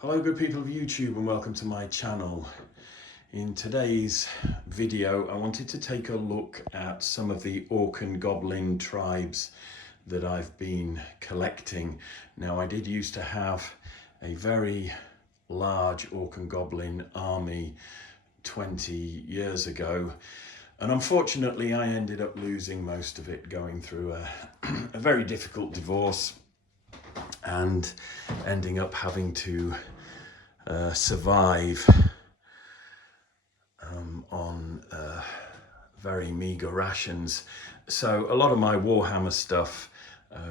Hello good people of YouTube and welcome to my channel. In today's video I wanted to take a look at some of the Orc and Goblin tribes that I've been collecting. Now I did used to have a very large Orc and Goblin army 20 years ago, and unfortunately I ended up losing most of it going through a very difficult divorce and ending up having to survive on very meager rations. So a lot of my Warhammer stuff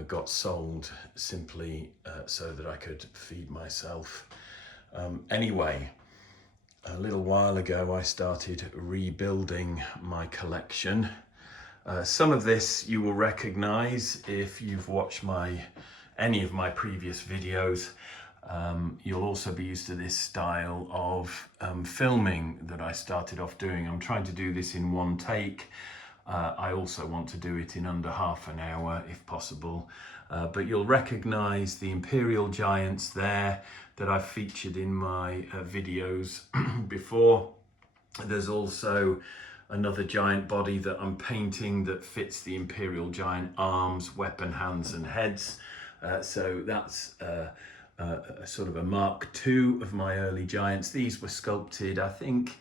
got sold simply so that I could feed myself. Anyway, a little while ago I started rebuilding my collection. Some of this you will recognize if you've watched any of my previous videos. You'll also be used to this style of filming that I started off doing. I'm trying to do this in one take. I also want to do it in under half an hour if possible. But you'll recognize the Imperial Giants there that I've featured in my videos before. There's also another giant body that I'm painting that fits the Imperial Giant arms, weapon, hands and heads. So that's sort of a Mark II of my early giants. These were sculpted, I think,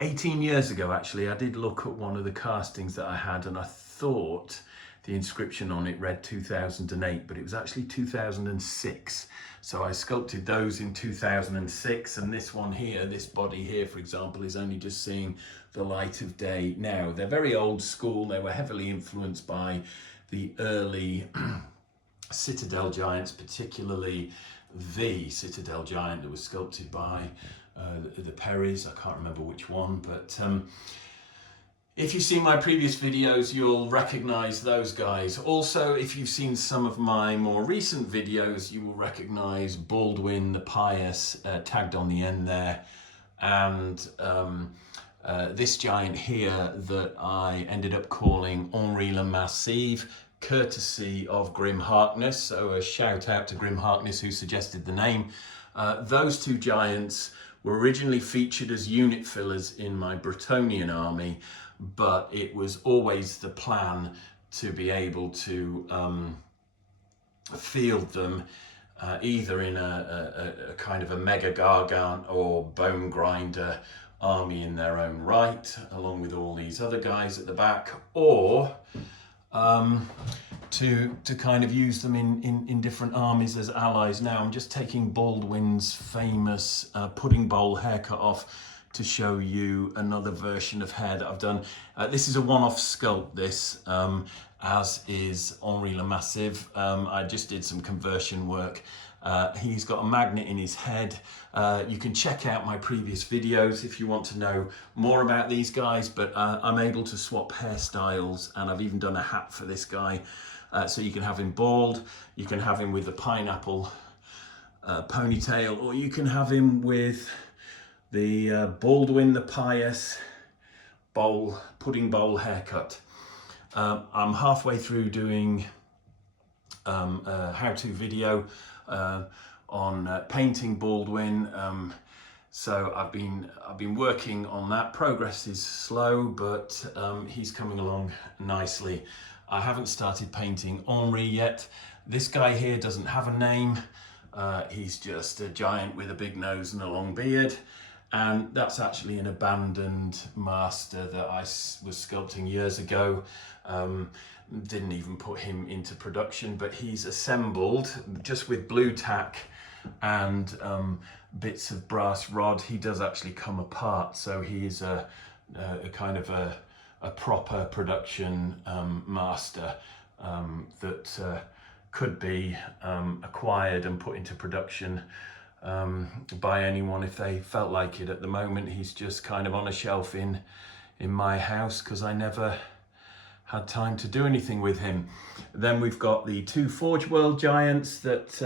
18 years ago actually. I did look at one of the castings that I had and I thought the inscription on it read 2008, but it was actually 2006. So I sculpted those in 2006, and this one here, this body here, for example, is only just seeing the light of day now. They're very old school. They were heavily influenced by the early Citadel giants, particularly the Citadel giant that was sculpted by the Perrys. I can't remember which one, but if you've seen my previous videos, you'll recognize those guys. Also, if you've seen some of my more recent videos, you will recognize Baldwin the Pious tagged on the end there, and this giant here that I ended up calling Henri le Massive, courtesy of Grim Harkness. So a shout out to Grim Harkness who suggested the name. Those two giants were originally featured as unit fillers in my Bretonnian army, but it was always the plan to be able to field them either in a kind of a Megagargant or bone grinder army in their own right, along with all these other guys at the back, or to kind of use them in different armies as allies. Now I'm just taking Baldwin's famous pudding bowl haircut off to show you another version of hair that I've done. This is a one-off sculpt, this, as is Henri le Massive. I just did some conversion work. He's got a magnet in his head. You can check out my previous videos if you want to know more about these guys, but I'm able to swap hairstyles, and I've even done a hat for this guy. So you can have him bald, you can have him with a pineapple ponytail, or you can have him with the Baldwin the Pious pudding bowl haircut. I'm halfway through doing a how-to video on painting Baldwin, so I've been working on that. Progress is slow, but he's coming along nicely. I haven't started painting Henri yet. This guy here doesn't have a name. He's just a giant with a big nose and a long beard, and that's actually an abandoned master that I was sculpting years ago. Didn't even put him into production, but he's assembled just with blue tack and bits of brass rod. He does actually come apart, so he is a kind of a proper production master that could be acquired and put into production by anyone if they felt like it. At the moment he's just kind of on a shelf in my house because I never had time to do anything with him. Then we've got the two Forge World giants that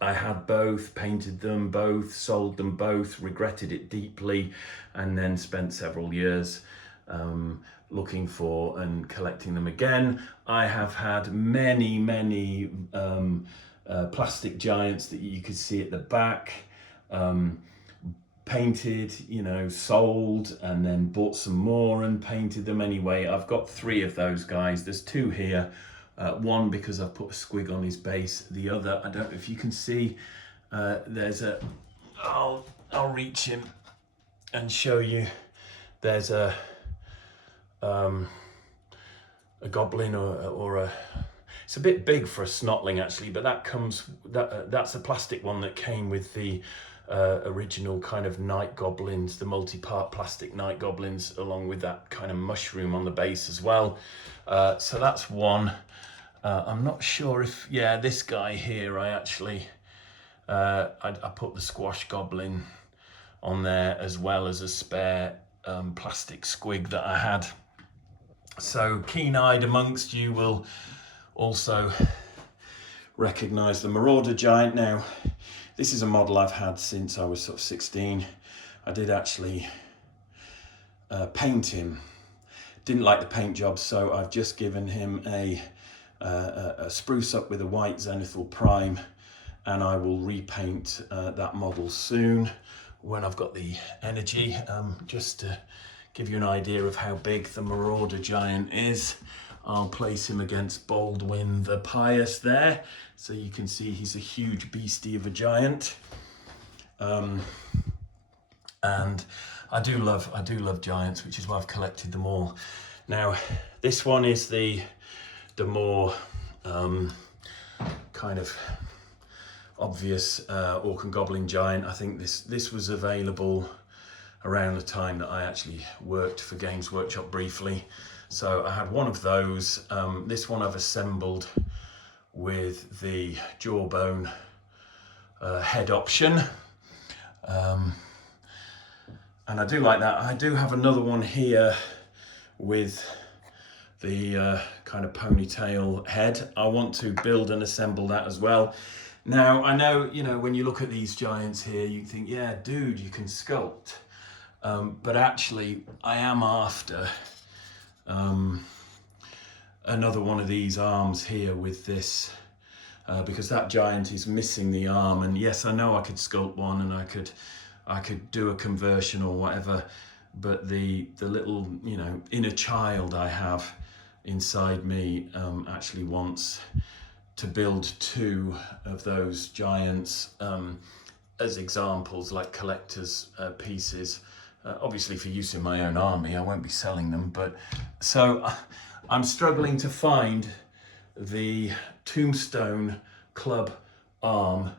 I had both, painted them both, sold them both, regretted it deeply, and then spent several years looking for and collecting them again. I have had many plastic giants that you could see at the back, painted, you know, sold, and then bought some more and painted them anyway. I've got 3 of those guys. There's 2 here. One because I've put a squig on his base. The other, I don't know if you can see, there's a, I'll reach him and show you. There's a goblin or a, it's a bit big for a snotling actually, but that comes, that's a plastic one that came with the original kind of night goblins, the multi-part plastic night goblins, along with that kind of mushroom on the base as well. So that's one. I'm not sure if, yeah, this guy here, I actually, I put the squash goblin on there as well as a spare plastic squig that I had. So keen-eyed amongst you will also recognize the Marauder Giant. Now, this is a model I've had since I was sort of 16. I did actually paint him. Didn't like the paint job, so I've just given him a spruce up with a white zenithal prime, and I will repaint that model soon when I've got the energy. Just to give you an idea of how big the Marauder Giant is, I'll place him against Baldwin the Pious there, so you can see he's a huge beastie of a giant. And I do love giants, which is why I've collected them all. Now, this one is the more kind of obvious Orc and Goblin giant. I think this was available around the time that I actually worked for Games Workshop briefly. So I had one of those. This one I've assembled with the jawbone head option. And I do like that. I do have another one here with the kind of ponytail head. I want to build and assemble that as well. Now, I know, you know, when you look at these giants here, you think, yeah, dude, you can sculpt. But actually, I am after another one of these arms here with this, because that giant is missing the arm. And yes, I know I could sculpt one and I could do a conversion or whatever, but the little, you know, inner child I have inside me actually wants to build 2 of those giants as examples, like collector's pieces. Obviously for use in my own army, I won't be selling them, but so I'm struggling to find the Tombstone Club arm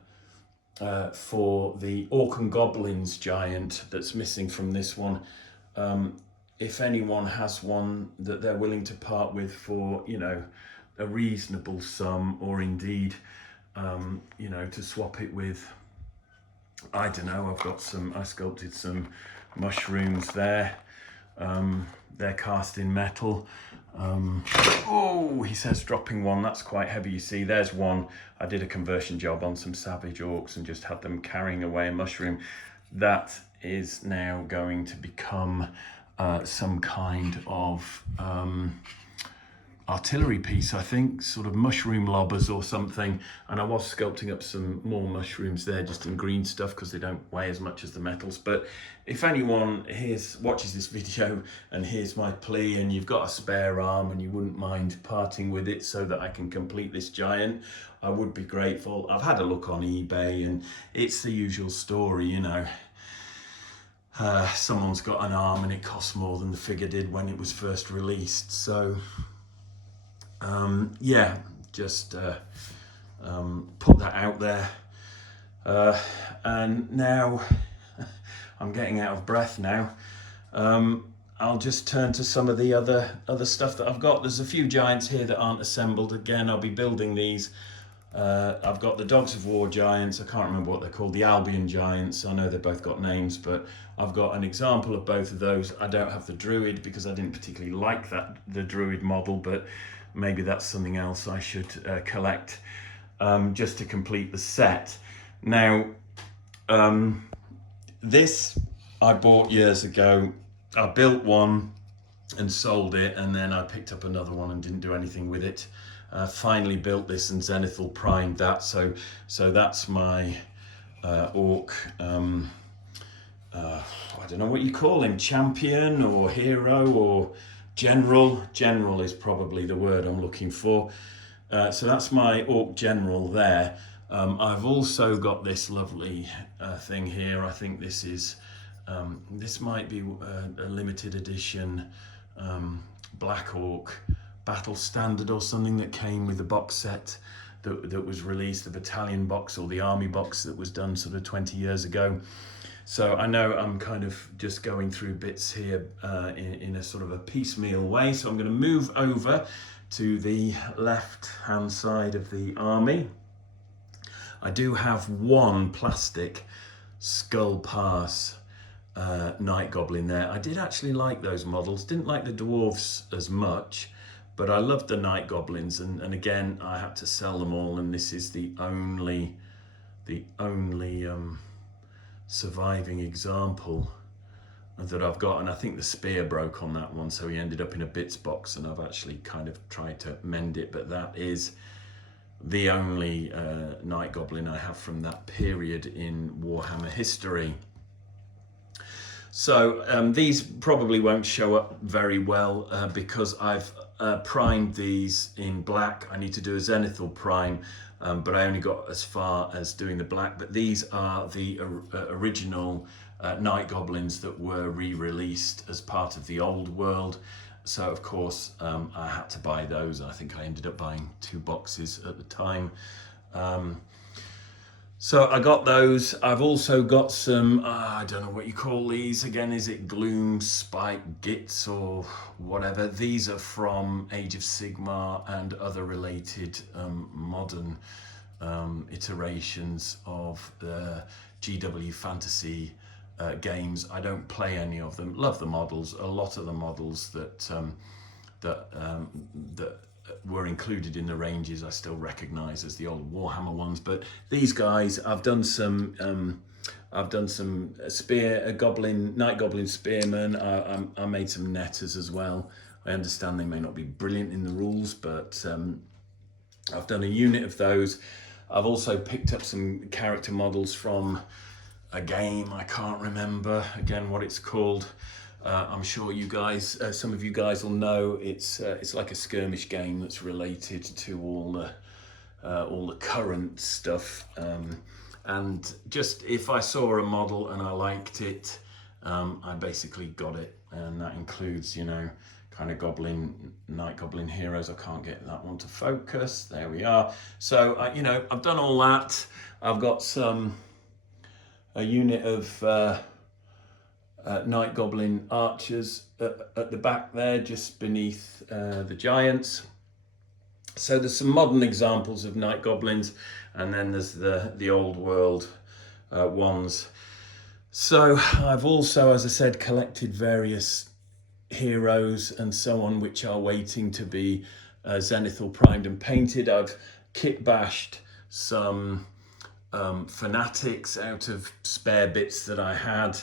for the Orc and Goblins giant that's missing from this one. If anyone has one that they're willing to part with for, you know, a reasonable sum, or indeed, you know, to swap it with, I don't know, I sculpted some mushrooms there. They're cast in metal. Oh, he says dropping one. That's quite heavy. You see, there's one. I did a conversion job on some savage orcs and just had them carrying away a mushroom. That is now going to become some kind of artillery piece, I think, sort of mushroom lobbers or something. And I was sculpting up some more mushrooms there, just in green stuff, because they don't weigh as much as the metals. But if anyone watches this video and hears my plea, and you've got a spare arm and you wouldn't mind parting with it so that I can complete this giant, I would be grateful. I've had a look on eBay and it's the usual story, you know. Someone's got an arm and it costs more than the figure did when it was first released. So yeah, just put that out there. And now I'm getting out of breath now. I'll just turn to some of the other stuff that I've got. There's a few giants here that aren't assembled. Again, I'll be building these. I've got the Dogs of War giants. I can't remember what they're called. The Albion giants. I know they've both got names, but I've got an example of both of those. I don't have the Druid because I didn't particularly like the Druid model, but maybe that's something else I should collect just to complete the set. Now, this I bought years ago. I built one and sold it, and then I picked up another one and didn't do anything with it. finally built this and Zenithal primed that. So that's my orc. I don't know what you call him, champion or hero or general. General is probably the word I'm looking for. So that's my orc general there. I've also got this lovely thing here. I think this is, this might be a limited edition Black Orc Battle Standard or something that came with the box set that was released, the battalion box or the army box that was done sort of 20 years ago. So I know I'm kind of just going through bits here in a sort of a piecemeal way. So I'm going to move over to the left hand side of the army. I do have one plastic skull pass Night Goblin there. I did actually like those models, didn't like the dwarves as much, but I loved the Night Goblins, and again I had to sell them all, and this is the only surviving example that I've got. And I think the spear broke on that one, so he ended up in a bits box, and I've actually kind of tried to mend it, but that is the only Night Goblin I have from that period in Warhammer history. So these probably won't show up very well because I've primed these in black. I need to do a Zenithal prime, but I only got as far as doing the black. But these are the original Night Goblins that were re-released as part of the old world. So of course I had to buy those. I think I ended up buying 2 boxes at the time. So I got those. I've also got some, I don't know what you call these again. Is it Gloom Spike Gits or whatever? These are from Age of Sigmar and other related modern iterations of the GW Fantasy games. I don't play any of them. Love the models. A lot of the models that were included in the ranges I still recognise as the old Warhammer ones. But these guys, I've done some Night Goblin Spearmen. I made some netters as well. I understand they may not be brilliant in the rules, but I've done a unit of those. I've also picked up some character models from a game, I can't remember again what it's called. I'm sure you guys, some of you guys will know. It's like a skirmish game that's related to all the current stuff. And just if I saw a model and I liked it, I basically got it, and that includes, you know, kind of Night Goblin heroes. I can't get that one to focus. There we are. So you know, I've done all that. I've got a unit of Night Goblin archers at the back there, just beneath the giants. So there's some modern examples of Night Goblins, and then there's the old world ones. So I've also, as I said, collected various heroes and so on, which are waiting to be Zenithal primed and painted. I've kit bashed some Fanatics out of spare bits that I had,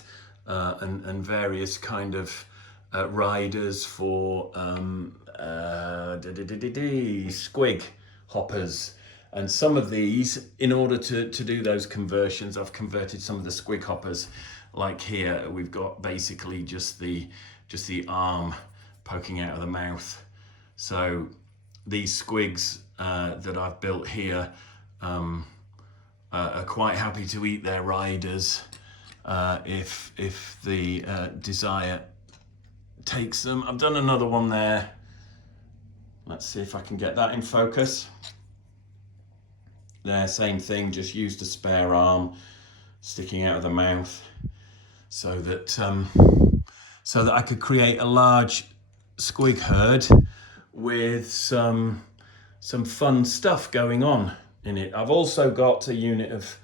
and various kind of riders for squig hoppers. And some of these, in order to do those conversions, I've converted some of the squig hoppers. Like here, we've got basically just the arm poking out of the mouth. So these squigs that I've built here are quite happy to eat their riders if the desire takes them. I've done another one there. Let's see if I can get that in focus. There, same thing, just used a spare arm sticking out of the mouth so that I could create a large squig herd with some fun stuff going on in it. I've also got a unit of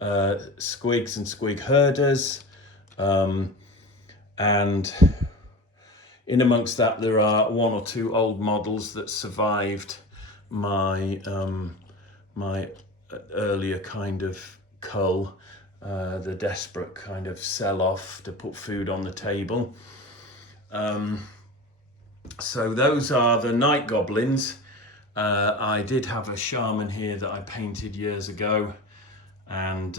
squigs and squig herders, and in amongst that there are 1 or 2 old models that survived my my earlier kind of cull, the desperate kind of sell-off to put food on the table. So those are the Night Goblins. I did have a shaman here that I painted years ago, and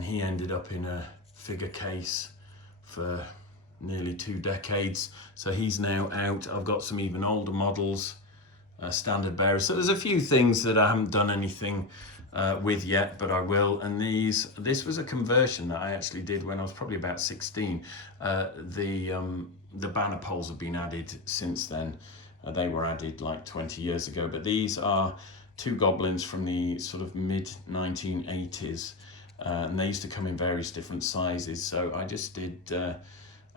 he ended up in a figure case for nearly 2 decades. So he's now out. I've got some even older models, standard bearers. So there's a few things that I haven't done anything with yet, but I will. And this was a conversion that I actually did when I was probably about 16. The banner poles have been added since then. They were added like 20 years ago, but these are 2 goblins from the sort of mid 1980s, and they used to come in various different sizes. So I just did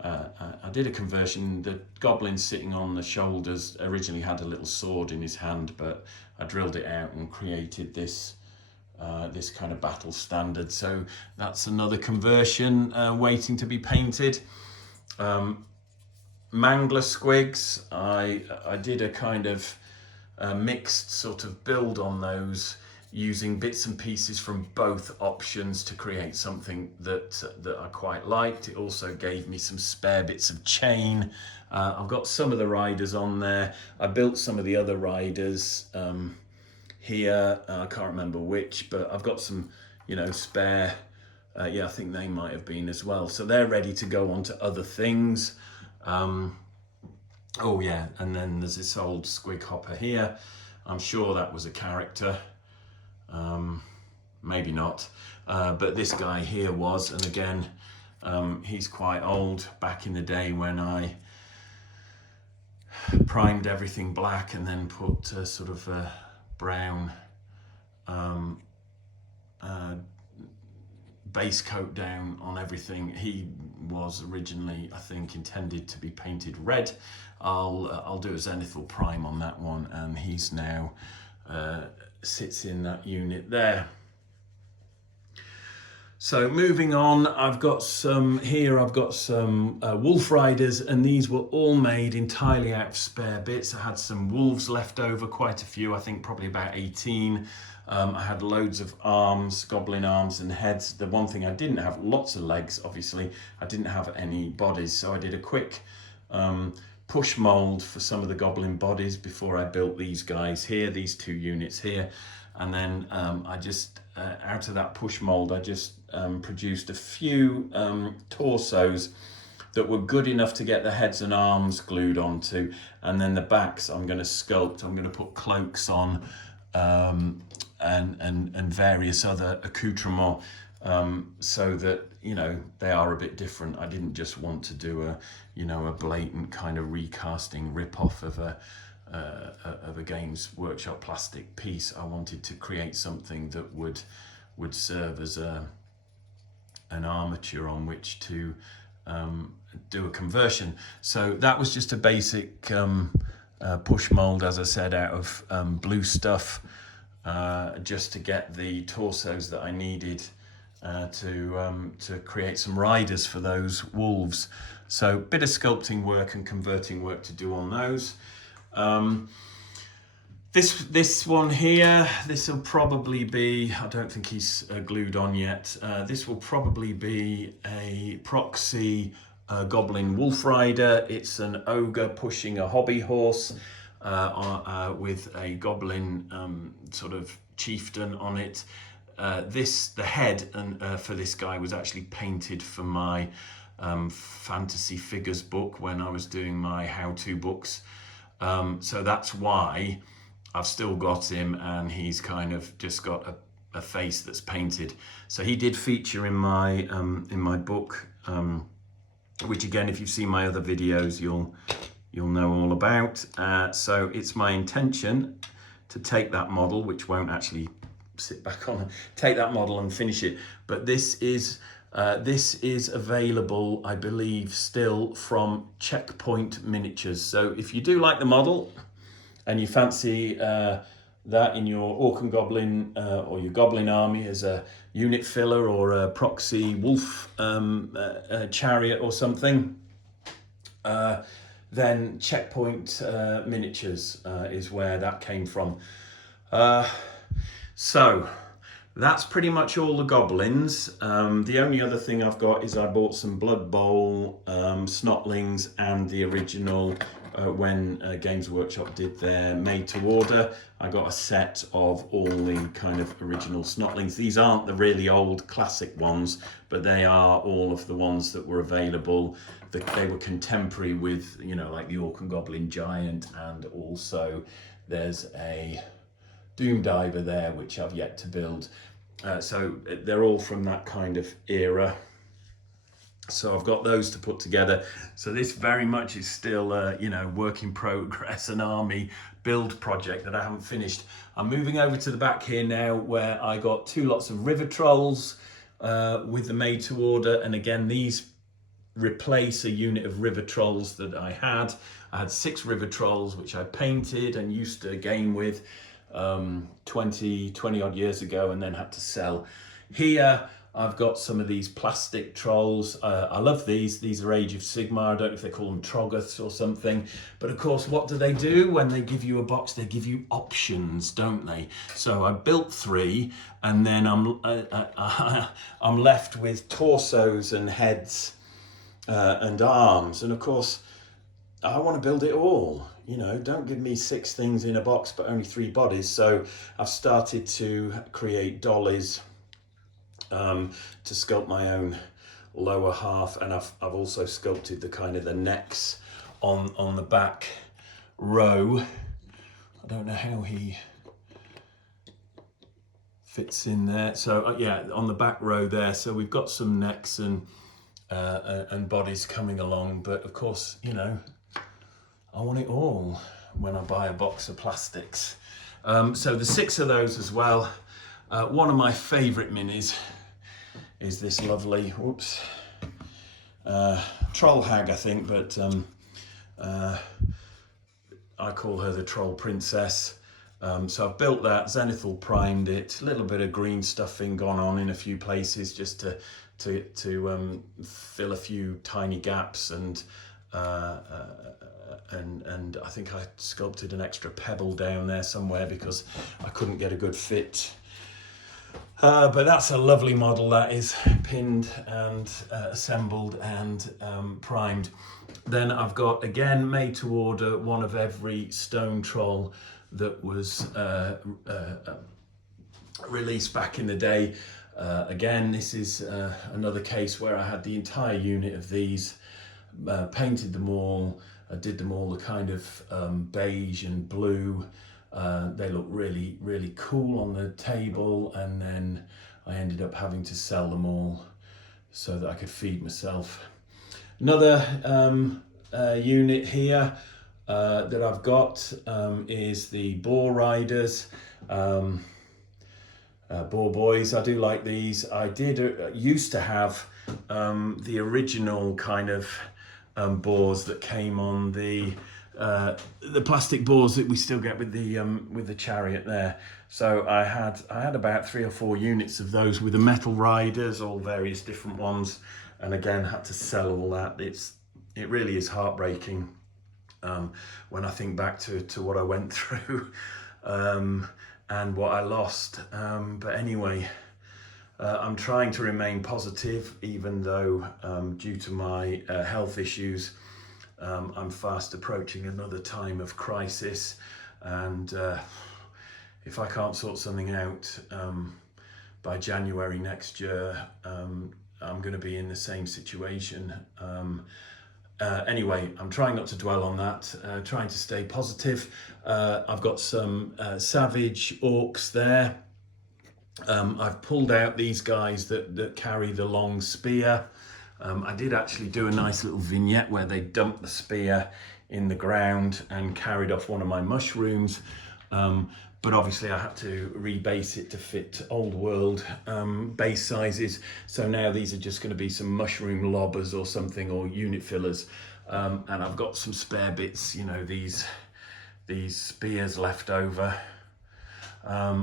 I did a conversion. The goblin sitting on the shoulders originally had a little sword in his hand, but I drilled it out and created this this kind of battle standard. So that's another conversion waiting to be painted. Mangler squigs, I did a kind of mixed sort of build on those, using bits and pieces from both options to create something that I quite liked. It also gave me some spare bits of chain. I've got some of the riders on there. I built some of the other riders here. I can't remember which, but I've got some, you know, spare. Yeah, I think they might have been as well. So they're ready to go on to other things. Oh yeah, and then there's this old squig hopper here. I'm sure that was a character. Maybe not, but this guy here was, and again, he's quite old. Back in the day when I primed everything black and then put sort of a brown base coat down on everything. He was originally, I think, intended to be painted red. I'll do a zenithal prime on that one, and he's now sits in that unit there. So moving on, I've got some wolf riders, and these were all made entirely out of spare bits. I had some wolves left over, quite a few, I think probably about 18. I had loads of arms, goblin arms and heads. The one thing I didn't have, lots of legs obviously, I didn't have any bodies, so I did a quick push mold for some of the goblin bodies before I built these guys here, these 2 units here. And then I just, out of that push mold, I just produced a few torsos that were good enough to get the heads and arms glued onto. And then the backs I'm going to sculpt. I'm going to put cloaks on and various other accoutrements, so that, you know, they are a bit different. I didn't just want to do a, you know, a blatant kind of recasting rip-off of a Games Workshop plastic piece. I wanted to create something that would serve as an armature on which to do a conversion. So that was just a basic push mold, as I said, out of blue stuff, just to get the torsos that I needed to create some riders for those wolves. So a bit of sculpting work and converting work to do on those. This one here, this will probably be, I don't think he's glued on yet. This will probably be a proxy goblin wolf rider. It's an ogre pushing a hobby horse with a goblin sort of chieftain on it. The head for this guy was actually painted for my fantasy figures book when I was doing my how-to books. So that's why I've still got him, and he's kind of just got a face that's painted. So he did feature in my book, which again, if you've seen my other videos, you'll know all about. So it's my intention to take that model, which won't actually sit back on, take that model and finish it. But this is available, I believe, still from Checkpoint Miniatures. So if you do like the model and you fancy that in your Orc and Goblin or your Goblin army as a unit filler or a proxy wolf chariot or something, then Checkpoint Miniatures is where that came from. So that's pretty much all the goblins. The only other thing I've got is I bought some Blood Bowl, Snotlings, and the original when Games Workshop did their made to order. I got a set of all the kind of original Snotlings. These aren't the really old classic ones, but they are all of the ones that were available. They were contemporary with, you know, like the Orc and Goblin Giant, and also there's a Doom Diver there, which I've yet to build. So they're all from that kind of era. So I've got those to put together. So this very much is still, you know, work in progress, an army build project that I haven't finished. I'm moving over to the back here now, where I got 2 lots of river trolls with the made to order. And again, these replace a unit of river trolls that I had. I had 6 river trolls, which I painted and used to game with 20 odd years ago, and then had to sell. Here I've got some of these plastic trolls. I love these. These are Age of Sigmar. I don't know if they call them Troggoths or something. But of course, what do they do when they give you a box? They give you options, don't they? So I built 3, and then I'm left with torsos and heads and arms. And of course, I want to build it all. You know, don't give me 6 things in a box, but only 3 bodies. So I've started to create dollies to sculpt my own lower half, and I've also sculpted the kind of the necks on the back row. I don't know how he fits in there. So yeah, on the back row there. So we've got some necks and bodies coming along, but of course, you know, I want it all when I buy a box of plastics. So the 6 of those as well. One of my favourite minis is this lovely, troll hag, I think, but I call her the Troll Princess. So I've built that, zenithal primed it, a little bit of green stuffing gone on in a few places just to fill a few tiny gaps, and I think I sculpted an extra pebble down there somewhere because I couldn't get a good fit. But that's a lovely model that is pinned and assembled and primed. Then I've got, again, made to order, one of every stone troll that was released back in the day. Again, this is another case where I had the entire unit of these, painted them all, did them all the kind of beige and blue. They look really, really cool on the table, and then I ended up having to sell them all so that I could feed myself. Another unit here that I've got is the Boar Riders, Boar Boys. I do like these. I did used to have the original kind of boars that came on the plastic boars that we still get with the chariot there. So I had about 3 or 4 units of those with the metal riders, all various different ones, and again had to sell all that. It really is heartbreaking when I think back to what I went through and what I lost. But anyway, I'm trying to remain positive, even though due to my health issues, I'm fast approaching another time of crisis, and if I can't sort something out by January next year, I'm going to be in the same situation. Anyway, I'm trying not to dwell on that, trying to stay positive. I've got some savage orcs there. I've pulled out these guys that carry the long spear. I did actually do a nice little vignette where they dumped the spear in the ground and carried off one of my mushrooms. But obviously I had to rebase it to fit old world base sizes. So now these are just going to be some mushroom lobbers or something, or unit fillers. And I've got some spare bits, you know, these spears left over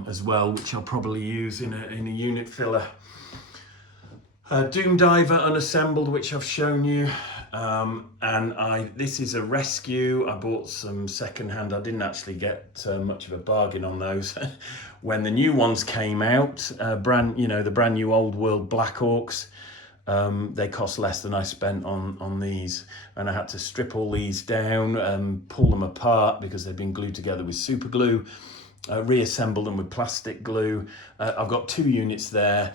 as well, which I'll probably use in a unit filler. Doom Diver unassembled, which I've shown you, and this is a rescue. I bought some secondhand. I didn't actually get much of a bargain on those when the new ones came out. The brand new old world Black Orcs. they cost less than I spent on these, and I had to strip all these down, pull them apart because they've been glued together with super glue, reassemble them with plastic glue. I've got 2 units there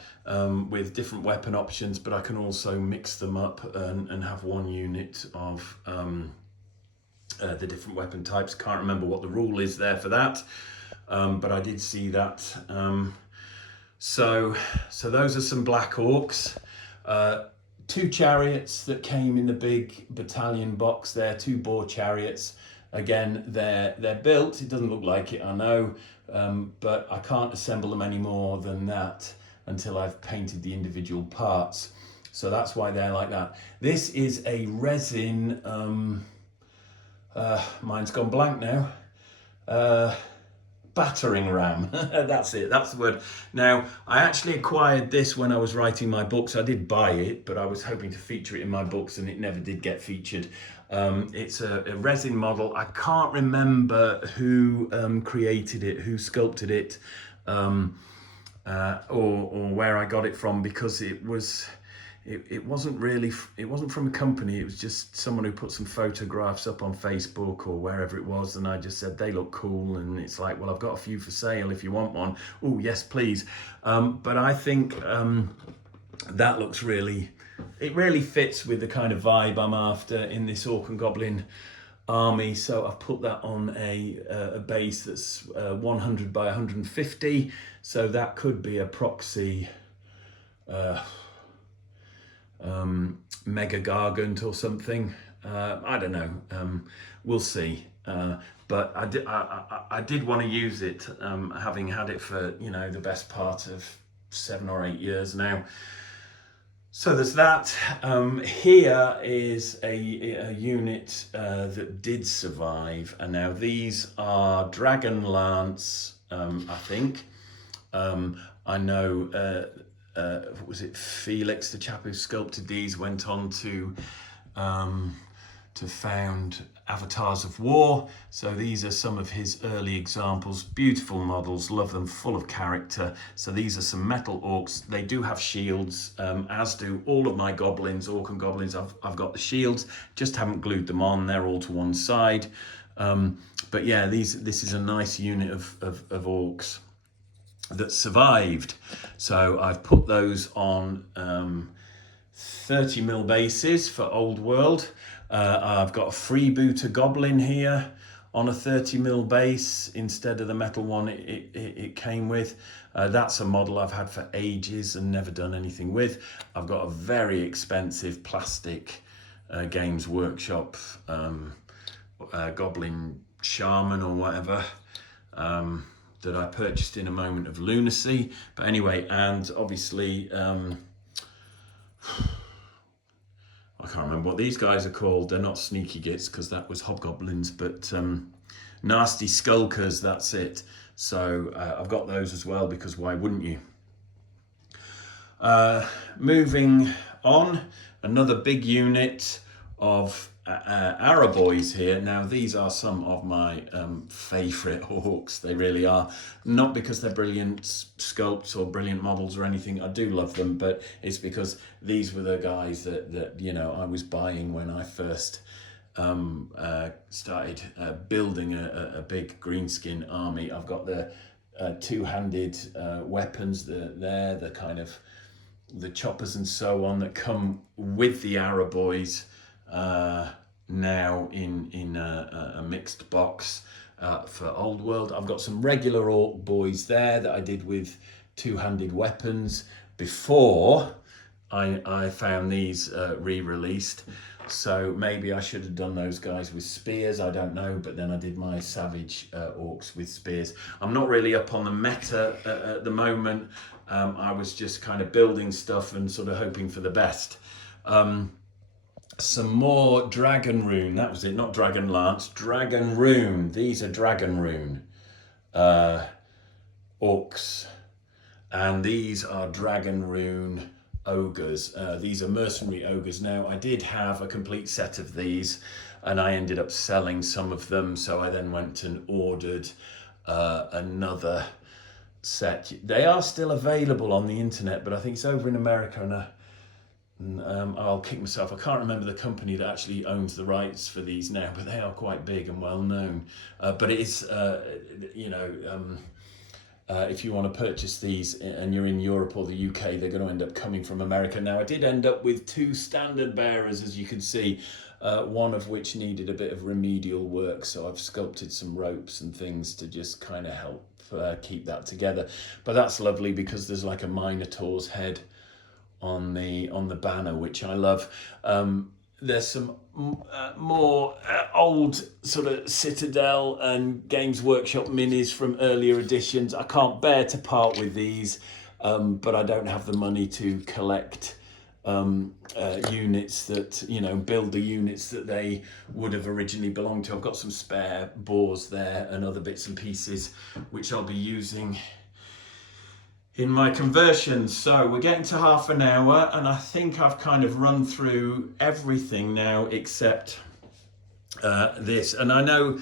with different weapon options, but I can also mix them up and have 1 unit of the different weapon types. Can't remember what the rule is there for that, but I did see that. So those are some black orcs. 2 chariots that came in the big battalion box there, 2 boar chariots. Again, they're built. It doesn't look like it, I know, but I can't assemble them any more than that until I've painted the individual parts. So that's why they're like that. This is a resin, mine's gone blank now. Battering ram. That's it, that's the word. Now, I actually acquired this when I was writing my books. I did buy it, but I was hoping to feature it in my books and it never did get featured. It's a resin model. I can't remember who created it, who sculpted it, or where I got it from, because it wasn't from a company. It was just someone who put some photographs up on Facebook or wherever it was, and I just said they look cool, and it's like, well, I've got a few for sale if you want one. Oh yes, please. But I think that looks really fits with the kind of vibe I'm after in this Orc and Goblin army. So I've put that on a base that's 100 by 150. So that could be a proxy Megagargant or something. I don't know. We'll see. But I did want to use it, having had it for, you know, the best part of 7 or 8 years now. So there's that. Here is a unit that did survive, and now these are Dragon Lance, I think. I know, was it Felix, the chap who sculpted these, went on to found Avatars of War. So these are some of his early examples. Beautiful models, love them, full of character. So these are some metal orcs. They do have shields, as do all of my goblins, Orc and Goblins. I've got the shields, just haven't glued them on. They're all to one side. But yeah, this is a nice unit of orcs that survived. So I've put those on 30mm bases for Old World. I've got a freebooter Goblin here on a 30mm base instead of the metal one it came with. That's a model I've had for ages and never done anything with. I've got a very expensive plastic Games Workshop Goblin Shaman or whatever, that I purchased in a moment of lunacy. But anyway, and obviously, I can't remember what these guys are called. They're not sneaky gits because that was hobgoblins, but nasty skulkers, that's it. So I've got those as well, because why wouldn't you? Moving on, another big unit of Araboys here. Now these are some of my favourite orcs. They really are. Not because they're brilliant sculpts or brilliant models or anything. I do love them, but it's because these were the guys that you know, I was buying when I first started building a big greenskin army. I've got the two-handed weapons, the kind of the choppers and so on that come with the Araboys. Now in a mixed box for Old World. I've got some regular Orc boys there that I did with two-handed weapons before I found these re-released. So maybe I should have done those guys with spears, I don't know, but then I did my savage orcs with spears. I'm not really up on the meta at the moment. I was just kind of building stuff and sort of hoping for the best. Some more Dragon Rune, that was it, not Dragon Lance, Dragon Rune. These are Dragon Rune orcs, and these are Dragon Rune ogres. These are mercenary ogres. Now I did have a complete set of these and I ended up selling some of them, so I then went and ordered another set. They are still available on the internet, but I think it's over in America, and I'll kick myself. I can't remember the company that actually owns the rights for these now, but they are quite big and well known. But it is, if you want to purchase these and you're in Europe or the UK, they're going to end up coming from America. Now, I did end up with 2 standard bearers, as you can see, one of which needed a bit of remedial work. So I've sculpted some ropes and things to just kind of help keep that together. But that's lovely because there's like a Minotaur's head on the banner, which I love. There's some more old sort of Citadel and Games Workshop minis from earlier editions. I can't bear to part with these, but I don't have the money to collect units that, build the units that they would have originally belonged to. I've got some spare boars there and other bits and pieces, which I'll be using in my conversions. So we're getting to half an hour, and I think I've kind of run through everything now except this. And I know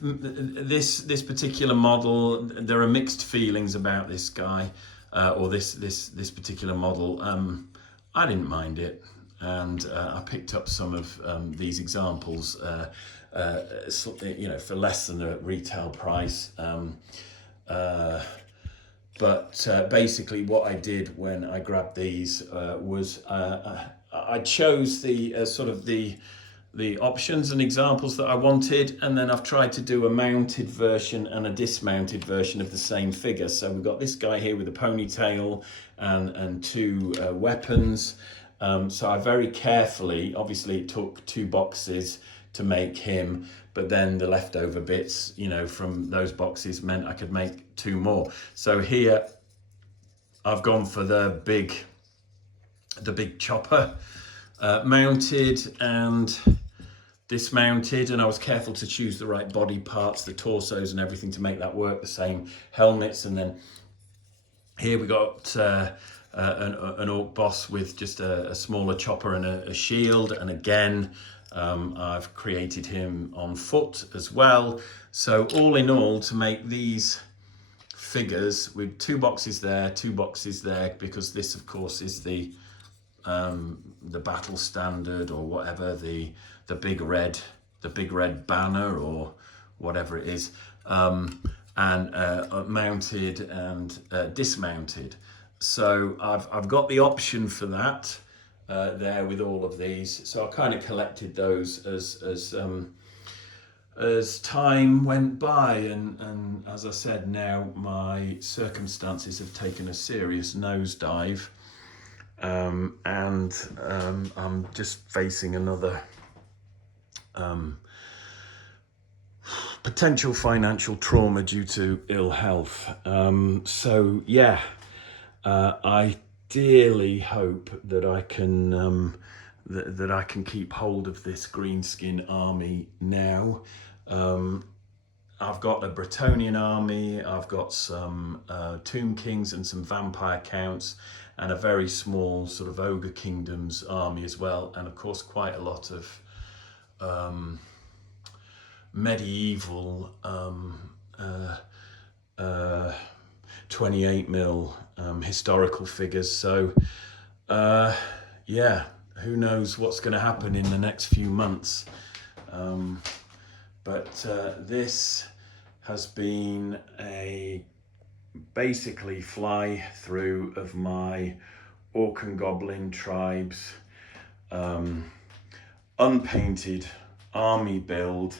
this particular model, there are mixed feelings about this guy, or this particular model. I didn't mind it, and I picked up some of these examples, for less than a retail price. But basically what I did when I grabbed these was I chose the sort of the options and examples that I wanted, and then I've tried to do a mounted version and a dismounted version of the same figure. So we've got this guy here with a ponytail and 2 weapons. So I very carefully, obviously it took 2 boxes to make him, but then the leftover bits, from those boxes meant I could make 2 more. So here I've gone for the big chopper, mounted and dismounted, and I was careful to choose the right body parts, the torsos and everything to make that work. The same helmets, and then here we got an orc boss with just a smaller chopper and a shield, and again I've created him on foot as well. So all in all, to make these figures with 2 boxes there, 2 boxes there, because this of course is the battle standard or whatever, the big red banner or whatever it is, and mounted and dismounted. So I've got the option for that there with all of these. So I kind of collected those as time went by, and as I said, now my circumstances have taken a serious nosedive, and I'm just facing another potential financial trauma due to ill health. So yeah, I dearly hope that I can that I can keep hold of this greenskin army now. I've got a Bretonian army, I've got some Tomb Kings and some Vampire Counts, and a very small sort of Ogre Kingdoms army as well, and of course quite a lot of medieval 28mm historical figures. So yeah, who knows what's going to happen in the next few months. But this has been a basically fly through of my Orc and Goblin tribes, unpainted army build,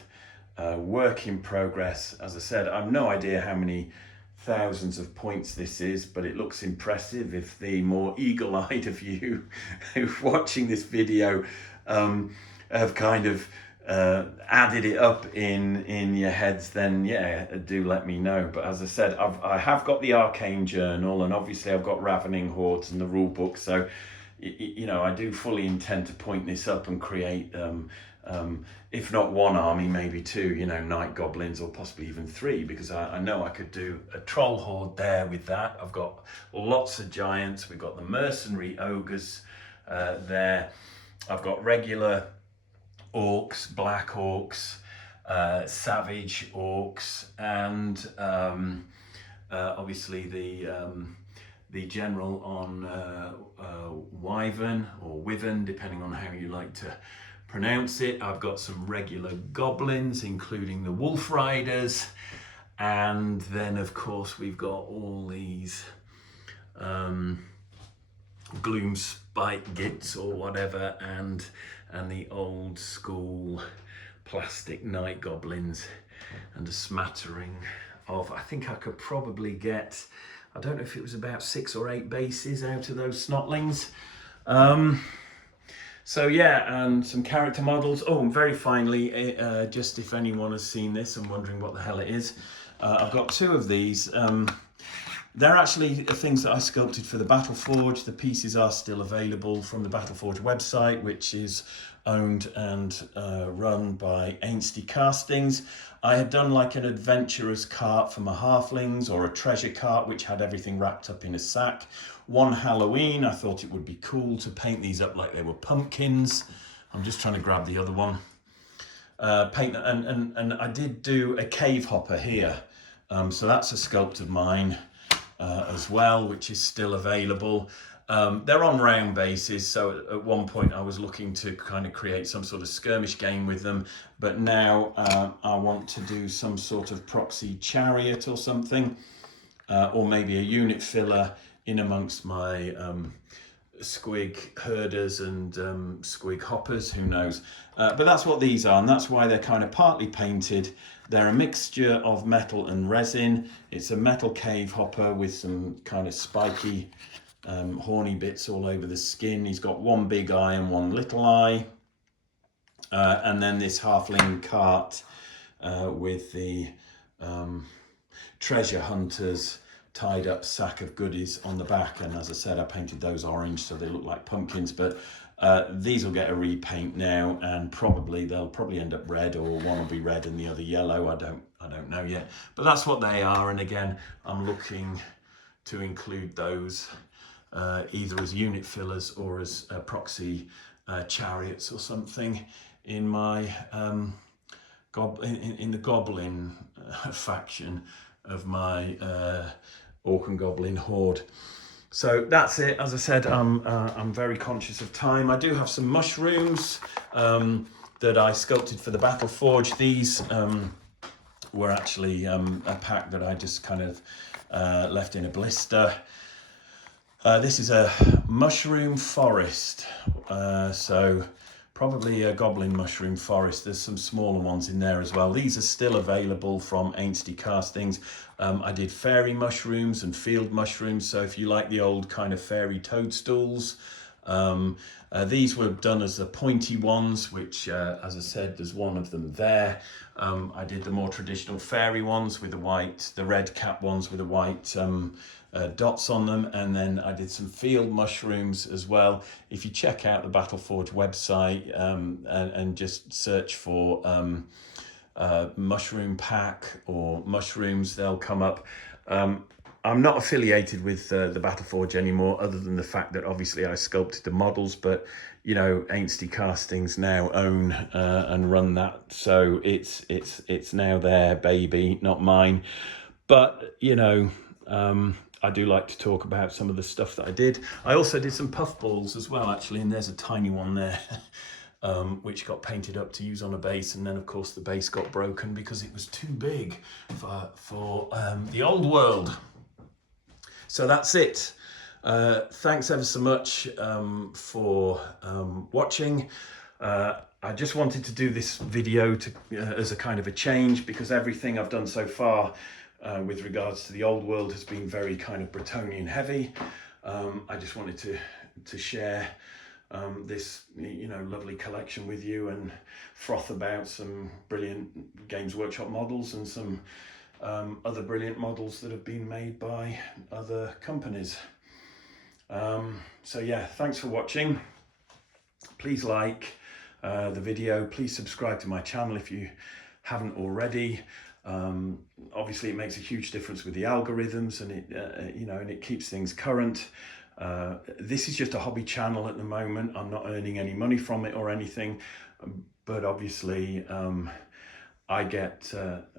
work in progress. As I said, I've no idea how many thousands of points this is, but it looks impressive. If the more eagle-eyed of you who are watching this video have kind of added it up in your heads, then yeah, do let me know. But as I said, I have got the Arcane Journal, and obviously I've got Ravening Hordes and the rule book, so I do fully intend to point this up and create if not 1 army, maybe 2, Night Goblins, or possibly even 3, because I know I could do a Troll Horde there with that. I've got lots of giants. We've got the mercenary ogres there. I've got regular orcs, black orcs, savage orcs, and obviously the general on Wyvern or Wyvern, depending on how you like to pronounce it. I've got some regular goblins, including the wolf riders, and then of course we've got all these gloom spike gits or whatever, and the old school plastic night goblins, and a smattering of, I think I could probably get, I don't know if it was about 6 or 8 bases out of those Snotlings. So yeah, and some character models. Oh, and very finally, just if anyone has seen this and wondering what the hell it is, I've got 2 of these. They're actually things that I sculpted for the Battleforge. The pieces are still available from the Battleforge website, which is owned and run by Ainsty Castings. I had done like an adventurer's cart for my halflings, or a treasure cart which had everything wrapped up in a sack. One Halloween, I thought it would be cool to paint these up like they were pumpkins. I'm just trying to grab the other one. And I did do a cave hopper here. So that's a sculpt of mine as well, which is still available. They're on round bases, so at one point I was looking to kind of create some sort of skirmish game with them, but now I want to do some sort of proxy chariot or something, or maybe a unit filler in amongst my squig herders and squig hoppers, who knows. But that's what these are, and that's why they're kind of partly painted. They're a mixture of metal and resin. It's a metal cave hopper with some kind of spiky horny bits all over the skin. He's got one big eye and one little eye. And then this halfling cart with the treasure hunters tied up sack of goodies on the back, and as I said, I painted those orange so they look like pumpkins, but these will get a repaint now, and they'll probably end up red, or one will be red and the other yellow. I don't know yet, but that's what they are. And again, I'm looking to include those either as unit fillers or as proxy chariots or something in my in the Goblin faction of my Orc and Goblin Horde. So that's it. As I said, I'm very conscious of time. I do have some mushrooms that I sculpted for the Battleforge. These were actually a pack that I just kind of left in a blister. This is a mushroom forest, so probably a goblin mushroom forest. There's some smaller ones in there as well. These are still available from Ainsty Castings. I did fairy mushrooms and field mushrooms, so if you like the old kind of fairy toadstools, these were done as the pointy ones, which as I said, there's one of them there. I did the more traditional fairy ones with the red cap ones with the white dots on them, and then I did some field mushrooms as well. If you check out the Battleforge website and just search for mushroom pack or mushrooms, they'll come up. I'm not affiliated with the Battleforge anymore, other than the fact that obviously I sculpted the models, but you know, Ainsty Castings now own and run that, so it's now their baby, not mine. But you know, I do like to talk about some of the stuff that I did. I also did some puffballs as well, actually, and there's a tiny one there which got painted up to use on a base, and then of course the base got broken because it was too big for the old world. So that's it. Thanks ever so much for watching. I just wanted to do this video as a kind of a change, because everything I've done so far with regards to the old world has been very kind of Bretonian heavy. I just wanted to share this, you know, lovely collection with you and froth about some brilliant Games Workshop models and some other brilliant models that have been made by other companies. So yeah, thanks for watching. Please like the video. Please subscribe to my channel if you haven't already. Obviously it makes a huge difference with the algorithms, and it you know, and it keeps things current. This is just a hobby channel at the moment. I'm not earning any money from it or anything, but obviously I get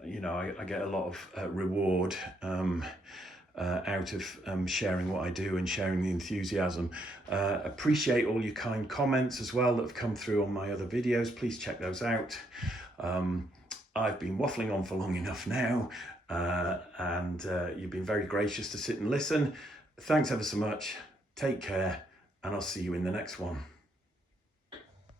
you know, I get a lot of reward out of sharing what I do and sharing the enthusiasm. Appreciate all your kind comments as well that have come through on my other videos. Please check those out. I've been waffling on for long enough now, and you've been very gracious to sit and listen. Thanks ever so much. Take care, and I'll see you in the next one.